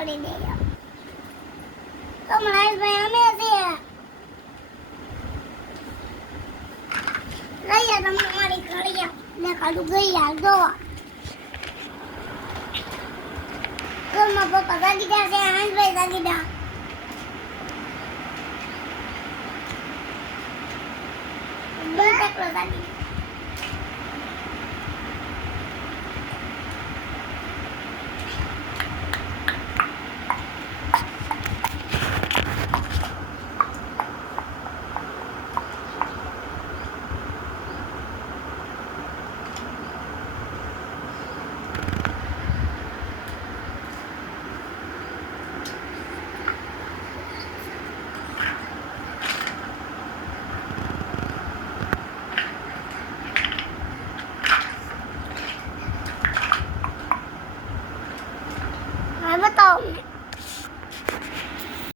કરી દે તો મહેશભાઈ અમે છીએ લઈએ તમને મારી ઘડિયા ને કાઢું ઘડિયાળ જોવા તો મારા પપ્પા જાગી ગયા છે હંસભાઈ જાગી ગયા બંધ એકલો જાગી बताओ